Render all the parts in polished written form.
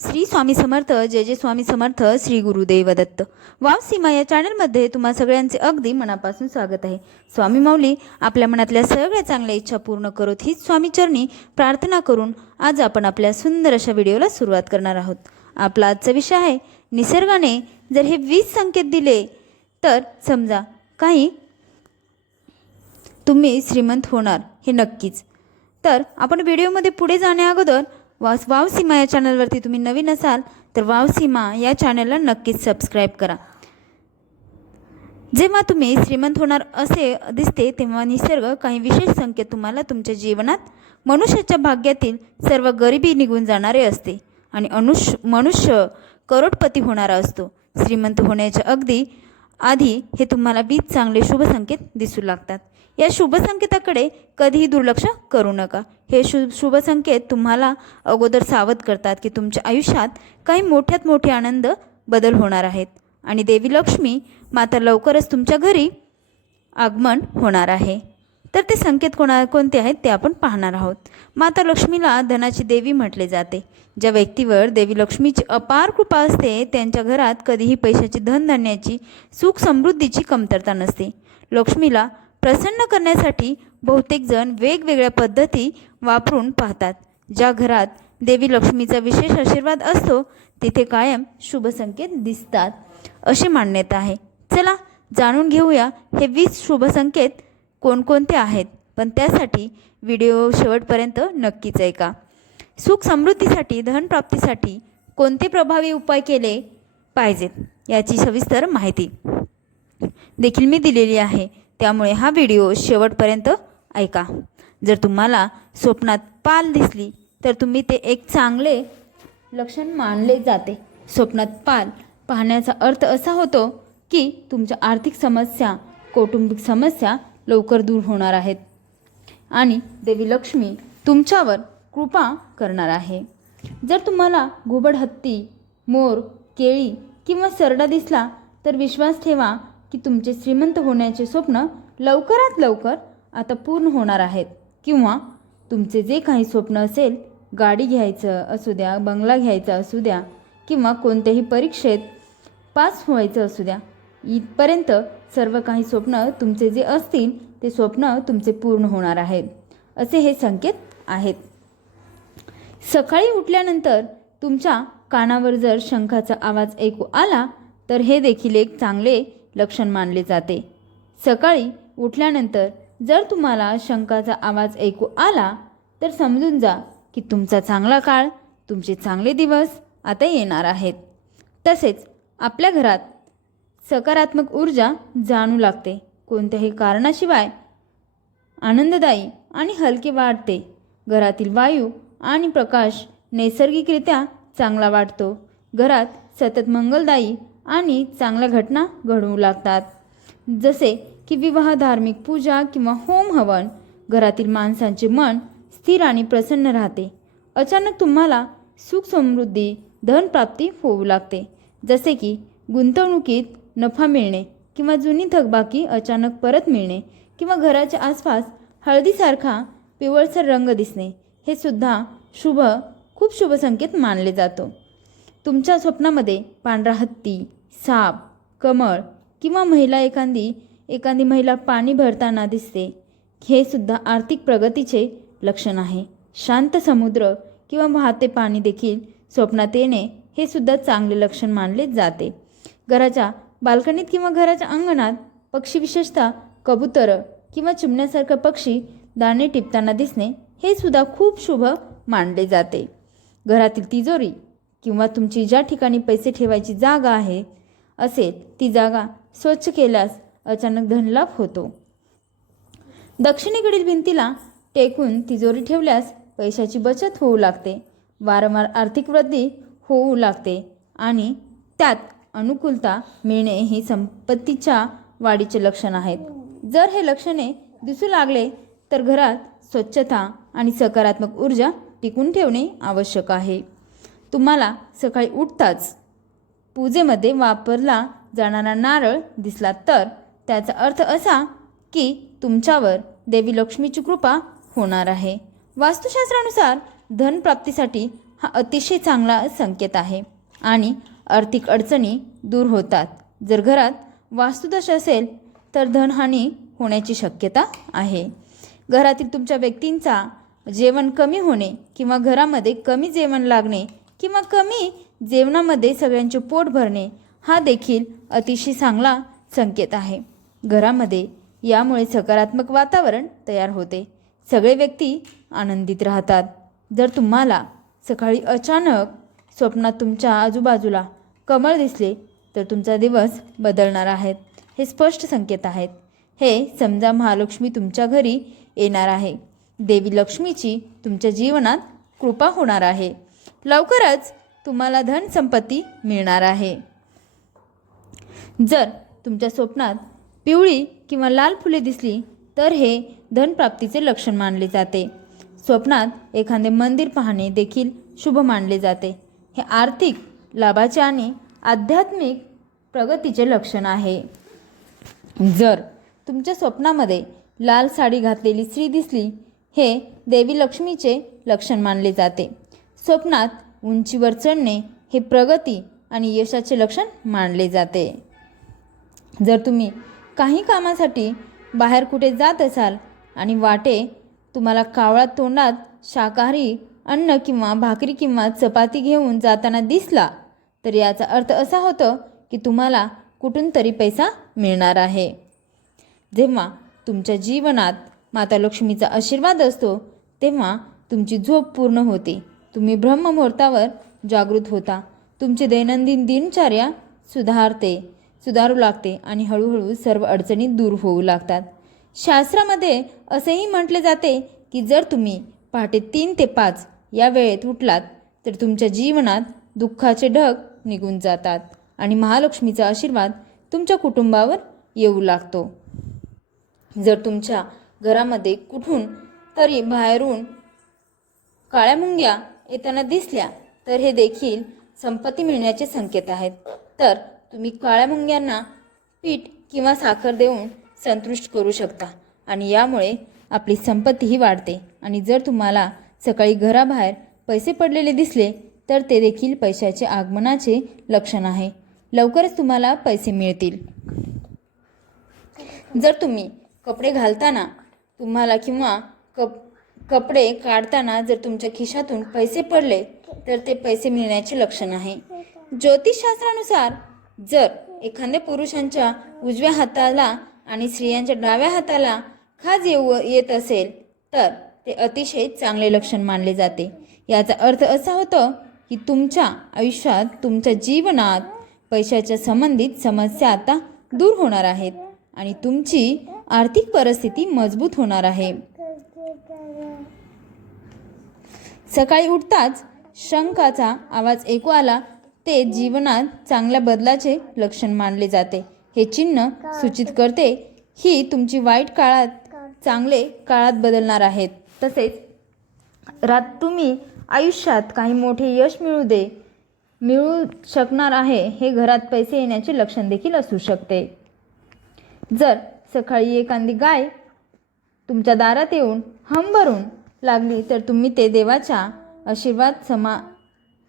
श्री स्वामी समर्थ. जय जय Swami Samarth. Shri Gurudev Datta. Wow सीमा या चॅनलमध्ये तुम्हा सगळ्यांचे अगदी मनापासून स्वागत आहे. स्वामी माऊली आपल्या मनातल्या सगळ्या चांगल्या इच्छा पूर्ण करोत हीच स्वामी चरणी प्रार्थना करून आज आपण आपल्या सुंदर अशा व्हिडिओला सुरुवात करणार आहोत. आपला आजचा विषय आहे, निसर्गाने जर हे 20 संकेत दिले तर समजा काही तुम्ही श्रीमंत होणार हे नक्कीच. तर आपण व्हिडिओमध्ये पुढे जाण्या अगोदर वाव सीमा या चॅनलवरती तुम्ही नवीन असाल तर वाव सीमा या चॅनलला नक्कीच सबस्क्राईब करा. जेव्हा तुम्ही श्रीमंत होणार असे दिसते तेव्हा निसर्ग काही विशेष संकेत तुम्हाला तुमच्या जीवनात मनुष्याच्या भाग्यातील सर्व गरिबी निघून जाणारे असते आणि मनुष्य करोडपती होणारा असतो. श्रीमंत होण्याच्या अगदी आधी हे तुम्हाला 20 चांगले शुभ संकेत दिसू लागतात. या शुभ संकेताकडे कधीही दुर्लक्ष करू नका. हे शुभ संकेत तुम्हाला अगोदर सावध करतात की तुमच्या आयुष्यात काही मोठ्यात मोठे आनंद बदल होणार आहेत आणि देवी लक्ष्मी माता लवकरच तुमच्या घरी आगमन होणार आहे. तर ते संकेत कोणते आहेत ते आपण पाहणार आहोत. माता लक्ष्मीला धनाची देवी म्हटले जाते. ज्या व्यक्तीवर देवी लक्ष्मीची अपार कृपा असते त्यांच्या घरात कधीही पैशाची, धनधान्याची, सुख समृद्धीची कमतरता नसते. लक्ष्मीला प्रसन्न करण्यासाठी बहुतेक जण वेगवेगळ्या पद्धती वापरून पाहतात. ज्या घरात देवी लक्ष्मीचा विशेष आशीर्वाद असतो तिथे कायम शुभ संकेत दिसतात अशी मान्यता आहे. चला जाणून घेऊया हे 20 शुभ संकेत कोणकोणते आहेत, पण त्यासाठी व्हिडिओ शेवटपर्यंत नक्कीच ऐका. सुख समृद्धीसाठी, धनप्राप्तीसाठी कोणते प्रभावी उपाय केले पाहिजेत याची सविस्तर माहिती देखील मी दिलेली आहे, त्यामुळे हा व्हिडिओ शेवटपर्यंत ऐका. जर तुम्हाला स्वप्नात पाल दिसली तर तुम्ही ते एक चांगले लक्षण मानले जाते. स्वप्नात पाल पाहण्याचा अर्थ असा होतो की तुमच्या आर्थिक समस्या, कौटुंबिक समस्या लवकर दूर होणार आहेत आणि देवी लक्ष्मी तुमच्यावर कृपा करणार आहे. जर तुम्हाला घुबड, हत्ती, मोर, केळी किंवा सरडा दिसला तर विश्वास ठेवा की तुमचे श्रीमंत होण्याचे स्वप्न लवकरात लवकर आता पूर्ण होणार आहेत. किंवा तुमचे जे काही स्वप्न असेल, गाडी घ्यायचं असू द्या, बंगला घ्यायचा असू द्या किंवा कोणत्याही परीक्षेत पास व्हायचं असू द्या, इथपर्यंत सर्व काही स्वप्न तुमचे जे असतील ते स्वप्न तुमचे पूर्ण होणार आहेत असे हे संकेत आहेत. सकाळी उठल्यानंतर तुमच्या कानावर जर शंखाचा आवाज ऐकू आला तर हे देखील एक चांगले लक्षण मानले जाते. सकाळी उठल्यानंतर जर तुम्हाला शंखाचा आवाज ऐकू आला तर समजून जा की तुमचा चांगला काळ, तुमचे चांगले दिवस आता येणार आहेत. तसेच आपल्या घरात सकारात्मक ऊर्जा जाणू लागते. कोणत्याही कारणाशिवाय आनंददायी आणि हलके वाटते. घरातील वायू आणि प्रकाश नैसर्गिकरित्या चांगला वाटतो. घरात सतत मंगलदायी आणि चांगल्या घटना घडू लागतात, जसे की विवाह, धार्मिक पूजा किंवा होम हवन. घरातील माणसांचे मन स्थिर आणि प्रसन्न राहते. अचानक तुम्हाला सुख समृद्धी, धनप्राप्ती होऊ लागते, जसे की गुंतवणुकीत नफा मिळणे किंवा जुनी थकबाकी अचानक परत मिळणे किंवा घराच्या आसपास हळदीसारखा पिवळसर रंग दिसणे हे सुद्धा खूप शुभ संकेत मानले जातो. तुमच्या स्वप्नामध्ये पांढरा हत्ती, साप, कमळ किंवा एखादी महिला पाणी भरताना दिसते हे सुद्धा आर्थिक प्रगतीचे लक्षण आहे. शांत समुद्र किंवा वाहते पाणी देखील स्वप्नात येणे हे सुद्धा चांगले लक्षण मानले जाते. घराच्या बाल्कनीत किंवा घराच्या अंगणात पक्षी, विशेषतः कबूतर किंवा चिमण्यासारखा पक्षी दाणे टिपताना दिसणे हे सुद्धा खूप शुभ मानले जाते. घरातील तिजोरी किंवा तुमची ज्या ठिकाणी पैसे ठेवायची जागा आहे असेल ती जागा स्वच्छ केल्यास अचानक धनलाभ होतो. दक्षिणेकडील भिंतीला टेकून तिजोरी ठेवल्यास पैशाची बचत होऊ लागते. वारंवार आर्थिक वृद्धी होऊ लागते आणि त्यात अनुकूलता मिळणे ही संपत्तीच्या वाढीचे लक्षण आहेत. जर हे लक्षणे दिसू लागले तर घरात स्वच्छता आणि सकारात्मक ऊर्जा टिकून ठेवणे आवश्यक आहे. तुम्हाला सकाळी उठताच पूजेमध्ये वापरला जाणारा नारळ दिसला तर त्याचा अर्थ असा की तुमच्यावर देवी लक्ष्मीची कृपा होणार आहे. वास्तुशास्त्रानुसार धनप्राप्तीसाठी हा अतिशय चांगला संकेत आहे आणि आर्थिक अडचणी दूर होतात. जर घरात वास्तुदोष असेल तर धनहानी होण्याची शक्यता आहे. घरातील तुमच्या व्यक्तींचा जेवण कमी होणे किंवा घरामध्ये कमी जेवण लागणे किंवा कमी जेवणामध्ये सगळ्यांचे पोट भरणे हा देखील अतिशय चांगला संकेत आहे. घरामध्ये यामुळे सकारात्मक वातावरण तयार होते. सगळे व्यक्ती आनंदित राहतात. जर तुम्हाला सकाळी अचानक स्वप्नात तुमच्या आजूबाजूला कमळ दिसले तर तुमचा दिवस बदलणार आहेत. हे स्पष्ट संकेत आहेत. हे समजा महालक्ष्मी तुमच्या घरी येणार आहे. देवी लक्ष्मीची तुमच्या जीवनात कृपा होणार आहे. लवकरच तुम्हाला धन संपत्ती मिळणार आहे. जर तुमच्या स्वप्नात पिवळी किंवा लाल फुले दिसली तर हे धनप्राप्तीचे लक्षण मानले जाते. स्वप्नात एखादे मंदिर पाहणे देखील शुभ मानले जाते. हे आर्थिक लाभाचे आणि आध्यात्मिक प्रगतीचे लक्षण आहे. जर तुमच्या स्वप्नामध्ये लाल साडी घातलेली स्त्री दिसली हे देवी लक्ष्मीचे लक्षण मानले जाते. स्वप्नात उंचीवर चढणे हे प्रगती आणि यशाचे लक्षण मानले जाते. जर तुम्ही काही कामासाठी बाहेर कुठे जात असाल आणि वाटे तुम्हाला कावळा तोंडात शाकाहारी अन्न किंवा भाकरी किंवा चपाती घेऊन जाताना दिसला तर याचा अर्थ असा होतो की तुम्हाला कुठून तरी पैसा मिळणार आहे. जेव्हा तुमच्या जीवनात माता लक्ष्मीचा आशीर्वाद असतो तेव्हा तुमची झोप पूर्ण होते. तुम्ही ब्रह्ममुहूर्तावर जागृत होता. तुमची दैनंदिन दिनचर्या सुधारू लागते आणि हळूहळू सर्व अडचणी दूर होऊ लागतात. शास्त्रामध्ये असेही म्हटले जाते की जर तुम्ही पहाटे 3 ते 5 या वेळेत उठलात तर तुमच्या जीवनात दुःखाचे ढग निघून जातात आणि महालक्ष्मीचा आशीर्वाद तुमच्या कुटुंबावर येऊ लागतो. जर तुमच्या घरामध्ये कुठून तरी बाहेरून काळ्या मुंग्या येताना दिसल्या तर हे देखील संपत्ती मिळण्याचे संकेत आहेत. तर तुम्ही काळ्या मुंग्यांना पीठ किंवा साखर देऊन संतुष्ट करू शकता आणि यामुळे आपली संपत्तीही वाढते. आणि जर तुम्हाला सकाळी घराबाहेर पैसे पडलेले दिसले तर ते देखील पैशाचे आगमनाचे लक्षण आहे. लवकरच तुम्हाला पैसे मिळतील. जर तुम्ही कपडे घालताना तुम्हाला किंवा कपडे काढताना जर तुमच्या खिशातून पैसे पडले तर ते पैसे मिळण्याचे लक्षण आहे. ज्योतिषशास्त्रानुसार जर एखाद्या पुरुषांच्या उजव्या हाताला आणि स्त्रियांच्या डाव्या हाताला खाज येत असेल तर ते अतिशय चांगले लक्षण मानले जाते. याचा अर्थ असा होतो की तुमच्या आयुष्यात तुमच्या जीवनात पैशाच्या संबंधित समस्या आता दूर होणार आहेत आणि तुमची आर्थिक परिस्थिती मजबूत होणार आहे. सकाळी उठताच शंखाचा आवाज ऐकू आला ते जीवनात चांगल्या बदलाचे लक्षण मानले जाते. हे चिन्ह सूचित करते ही तुमची वाईट काळात चांगले काळात बदलणार आहेत. तसेच तुम्ही आयुष्यात काही मोठे यश मिळू शकणार आहे हे घरात पैसे येण्याचे लक्षण देखील असू शकते. जर सकाळी एखादी गाय तुमच्या दारात येऊन हंबरून लागली तर तुम्ही ते देवाचा आशीर्वाद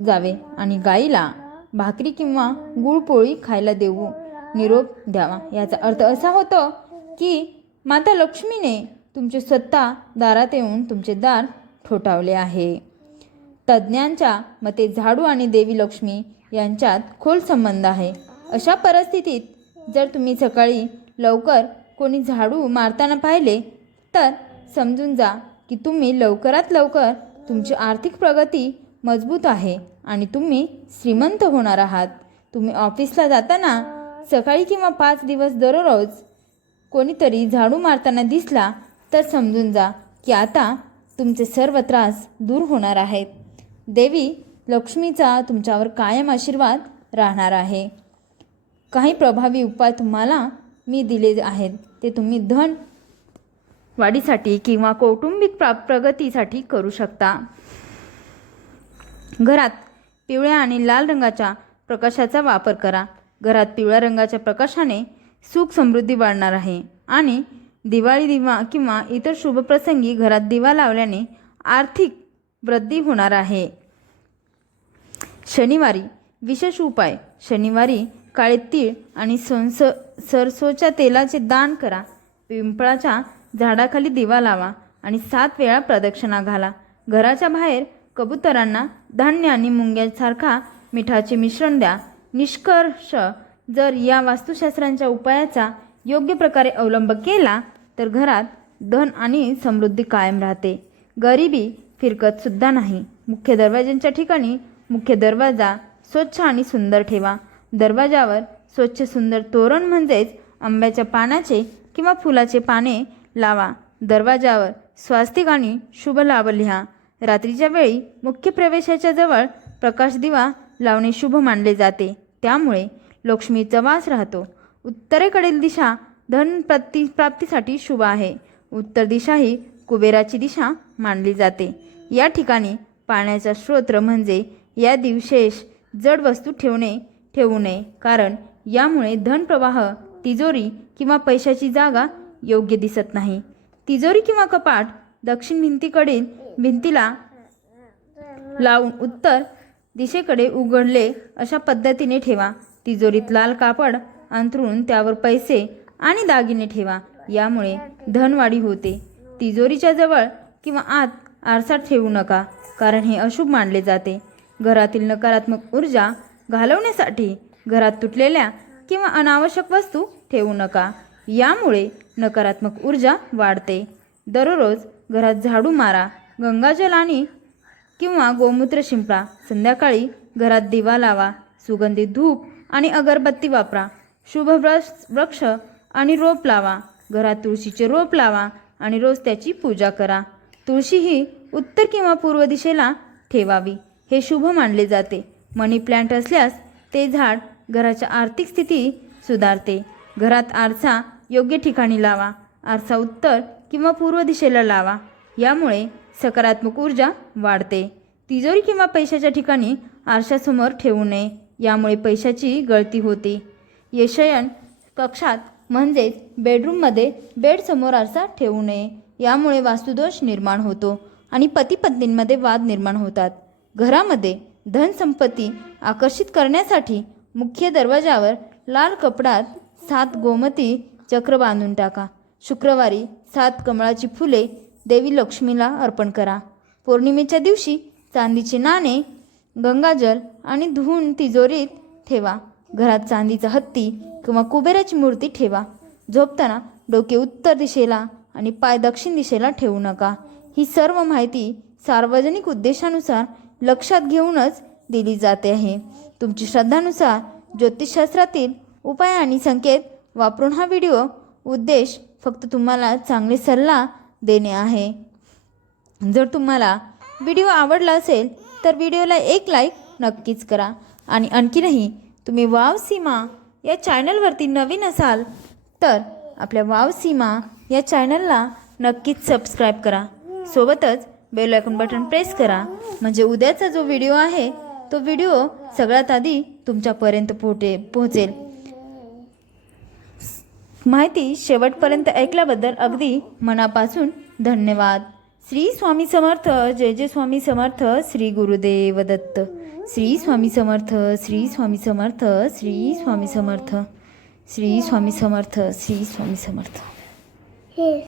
जावे आणि गाईला भाकरी किंवा गुळपोळी खायला देऊ निरोप द्यावा. याचा अर्थ असा होतो की माता लक्ष्मीने तुमचे स्वतः दारात येऊन तुमचे दार ठोठावले आहे. तज्ज्ञांच्या मते झाडू आणि देवी लक्ष्मी यांच्यात खोल संबंध आहे. अशा परिस्थितीत जर तुम्ही सकाळी लवकर कोणी झाडू मारताना पाहिले तर समजून जा की तुम्ही लवकरात लवकर तुमची आर्थिक प्रगती मजबूत आहे आणि तुम्ही श्रीमंत होणार आहात. तुम्ही ऑफिसला जाताना सकाळी किंवा 5 दिवस दररोज कोणीतरी झाडू मारताना दिसला तर समजून जा की आता तुमचे सर्व त्रास दूर होणार आहेत. देवी लक्ष्मीचा तुमच्यावर कायम आशीर्वाद राहणार आहे. काही प्रभावी उपाय तुम्हाला मी दिले आहेत ते तुम्ही धन वाढीसाठी किंवा कौटुंबिक प्रगतीसाठी करू शकता. घरात पिवळ्या आणि लाल रंगाच्या प्रकाशाचा वापर करा. घरात पिवळ्या रंगाच्या प्रकाशाने सुख समृद्धी वाढणार आहे आणि दिवाळी दिवा किंवा इतर शुभप्रसंगी घरात दिवा लावल्याने आर्थिक वृद्धी होणार आहे. शनिवारी विशेष उपाय. शनिवारी काळे तीळ आणि सरसोच्या तेलाचे दान करा. पिंपळाच्या झाडाखाली दिवा लावा आणि 7 वेळा प्रदक्षिणा घाला. घराच्या बाहेर कबुतरांना धान्य आणि मुंग्यांसारखा मिठाचे मिश्रण द्या. निष्कर्ष, जर या वास्तुशास्त्रांच्या उपायाचा योग्य प्रकारे अवलंब केला तर घरात धन आणि समृद्धी कायम राहते. गरिबी फिरकत सुद्धा नाही. मुख्य दरवाज्यांच्या ठिकाणी मुख्य दरवाजा स्वच्छ आणि सुंदर ठेवा. दरवाजावर स्वच्छ सुंदर तोरण म्हणजेच आंब्याच्या पानाचे किंवा फुलाचे पाने लावा. दरवाजावर स्वास्तिक आणि शुभ लाभ लिहा. रात्रीच्या वेळी मुख्य प्रवेशाच्या जवळ प्रकाश दिवा लावणे शुभ मानले जाते. त्यामुळे लक्ष्मीचा वास राहतो. उत्तरेकडील दिशा धन प्राप्तीसाठी शुभ आहे. उत्तर दिशा ही कुबेराची दिशा मानली जाते. या ठिकाणी पाण्याचा स्रोत म्हणजे या दिवशेष जड वस्तू ठेवू नये, कारण यामुळे धनप्रवाह, तिजोरी किंवा पैशाची जागा योग्य दिसत नाही. तिजोरी किंवा कपाट दक्षिण भिंतीला लावून उत्तर दिशेकडे उघडले अशा पद्धतीने ठेवा. तिजोरीत लाल कापड अंथरून त्यावर पैसे आणि दागिने ठेवा. यामुळे धनवाढी होते. तिजोरीच्या जवळ किंवा आत आरसा ठेवू नका, कारण हे अशुभ मानले जाते. घरातील नकारात्मक ऊर्जा घालवण्यासाठी घरात तुटलेल्या किंवा अनावश्यक वस्तू ठेवू नका. यामुळे नकारात्मक ऊर्जा वाढते. दररोज घरात झाडू मारा. गंगाजल आणि किंवा गोमूत्र शिंपडा. संध्याकाळी घरात दिवा लावा. सुगंधित धूप आणि अगरबत्ती वापरा. शुभ वृक्ष आणि रोप लावा. घरात तुळशीचे रोप लावा आणि रोज त्याची पूजा करा. तुळशी ही उत्तर किंवा पूर्व दिशेला ठेवावी, हे शुभ मानले जाते. मनी प्लांट असल्यास ते झाड घराच्या आर्थिक स्थिती सुधारते. घरात आरसा योग्य ठिकाणी लावा. आरसा उत्तर किंवा पूर्व दिशेला लावा. यामुळे सकारात्मक ऊर्जा वाढते. तिजोरी किंवा पैशाच्या ठिकाणी आरशासमोर ठेवू नये, यामुळे पैशाची गळती होते. शयन कक्षात म्हणजेच बेडरूममध्ये बेडसमोर आरसा ठेवू नये, यामुळे वास्तुदोष निर्माण होतो आणि पती पत्नींमध्ये वाद निर्माण होतात. घरामध्ये धनसंपत्ती आकर्षित करण्यासाठी मुख्य दरवाजावर लाल कपड्यात 7 गोमती चक्र बांधून टाका. शुक्रवारी 7 कमळाची फुले देवी लक्ष्मीला अर्पण करा. पौर्णिमेच्या दिवशी चांदीचे नाणे, गंगाजल आणि धुवून तिजोरीत ठेवा. घरात चांदीचा हत्ती किंवा कुबेराची मूर्ती ठेवा. झोपताना डोके उत्तर दिशेला आणि पाय दक्षिण दिशेला ठेवू नका. ही सर्व माहिती सार्वजनिक उद्देशानुसार लक्षात घेऊनच दिली जाते आहे. तुमची श्रद्धानुसार ज्योतिषशास्त्रातील उपाय आणि संकेत वापरून हा व्हिडिओ उद्देश फक्त तुम्हाला चांगले सल्ला देणे आहे. जर तुम्हाला व्हिडिओ आवडला असेल तर व्हिडिओला एक लाईक नक्कीच करा. आणि आणखीनही तुम्ही वाव सीमा या चॅनलवरती नवीन असाल तर आपल्या वाव सीमा या चॅनलला नक्कीच सबस्क्राईब करा. सोबतच बेल आयकॉन बटन प्रेस करा, म्हणजे उद्याचा जो व्हिडिओ आहे तो व्हिडिओ सगळ्यात आधी तुमच्यापर्यंत पोहोचेल. माहिती शेवटपर्यंत ऐकल्याबद्दल अगदी मनापासून धन्यवाद. श्री स्वामी समर्थ. जय जय स्वामी समर्थ. श्री गुरुदेव दत्त. श्री स्वामी समर्थ. श्री स्वामी समर्थ. श्री स्वामी समर्थ. श्री स्वामी समर्थ. श्री स्वामी समर्थ.